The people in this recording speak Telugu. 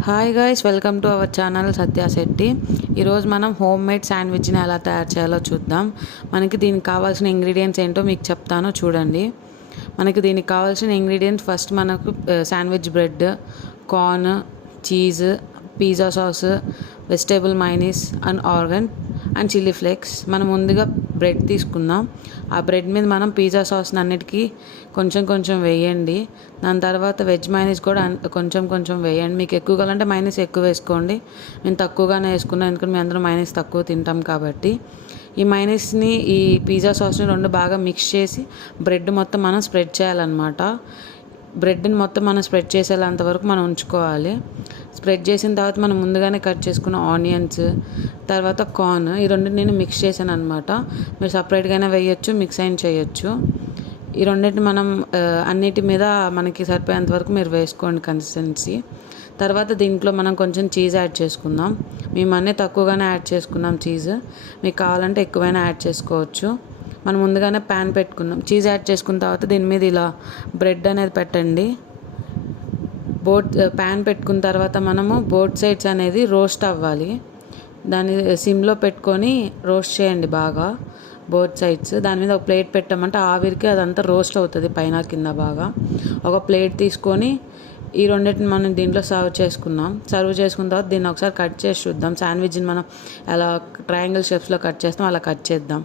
Hi guys, welcome to our channel Satya Shetty. ఈరోజు మనం హోమ్ మేడ్ శాండ్విచ్ని ఎలా తయారు చేయాలో చూద్దాం. మనకి దీనికి కావాల్సిన ఇంగ్రీడియంట్స్ ఏంటో మీకు చెప్తాను చూడండి. మనకి దీనికి కావాల్సిన ఇంగ్రీడియంట్స్ ఫస్ట్ మనకు sandwich bread, corn, cheese, pizza sauce, vegetable mayonnaise and organ and chilli flakes. మనం ముందుగా బ్రెడ్ తీసుకుందాం. ఆ బ్రెడ్ మీద మనం పిజ్జా సాస్ని అన్నిటికీ కొంచెం కొంచెం వేయండి. దాని తర్వాత వెజ్ మైనీస్ కూడా కొంచెం కొంచెం వేయండి. మీకు ఎక్కువ కావాలంటే మైనీస్ ఎక్కువ వేసుకోండి. నేను తక్కువగానే వేసుకున్నాను, ఎందుకంటే మేము అందరం మైనీస్ తక్కువ తింటాం కాబట్టి. ఈ మైనీస్ని, ఈ పిజ్జా సాస్ని రెండు బాగా మిక్స్ చేసి బ్రెడ్ మొత్తం మనం స్ప్రెడ్ చేయాలన్నమాట. బ్రెడ్ని మొత్తం మనం స్ప్రెడ్ చేసేంత వరకు మనం ఉంచుకోవాలి. స్ప్రెడ్ చేసిన తర్వాత మనం ముందుగానే కట్ చేసుకున్న ఆనియన్స్, తర్వాత కార్న్, ఈ రెండింటిని నేను మిక్స్ చేశాను అనమాట. మీరు సపరేట్గానే వేయచ్చు, మిక్స్ అయిన చేయొచ్చు. ఈ రెండింటిని మనం అన్నిటి మీద మనకి సరిపోయేంత వరకు మీరు వేసుకోండి కన్సిస్టెన్సీ. తర్వాత దీంట్లో మనం కొంచెం చీజ్ యాడ్ చేసుకుందాం. మేము అన్నీ తక్కువగానే యాడ్ చేసుకున్నాం చీజ్. మీకు కావాలంటే ఎక్కువైనా యాడ్ చేసుకోవచ్చు. మనం ముందుగానే ప్యాన్ పెట్టుకున్నాం. చీజ్ యాడ్ చేసుకున్న తర్వాత దీని మీద ఇలా బ్రెడ్ అనేది పెట్టండి. ప్యాన్ పెట్టుకున్న తర్వాత మనము బోత్ సైడ్స్ అనేది రోస్ట్ అవ్వాలి. దాన్ని సిమ్లో పెట్టుకొని రోస్ట్ చేయండి బాగా, బోత్ సైడ్స్. దాని మీద ఒక ప్లేట్ పెట్టామంటే ఆవిరికి అదంతా రోస్ట్ అవుతుంది పైన కింద బాగా. ఒక ప్లేట్ తీసుకొని ఈ రెండింటిని మనం దీంట్లో సర్వ్ చేసుకున్నాం. సర్వ్ చేసుకున్న తర్వాత దీన్ని ఒకసారి కట్ చేసి చూద్దాం. శాండ్విచ్ని మనం ఎలా ట్రయాంగిల్ షేప్స్లో కట్ చేస్తాం అలా కట్ చేద్దాం.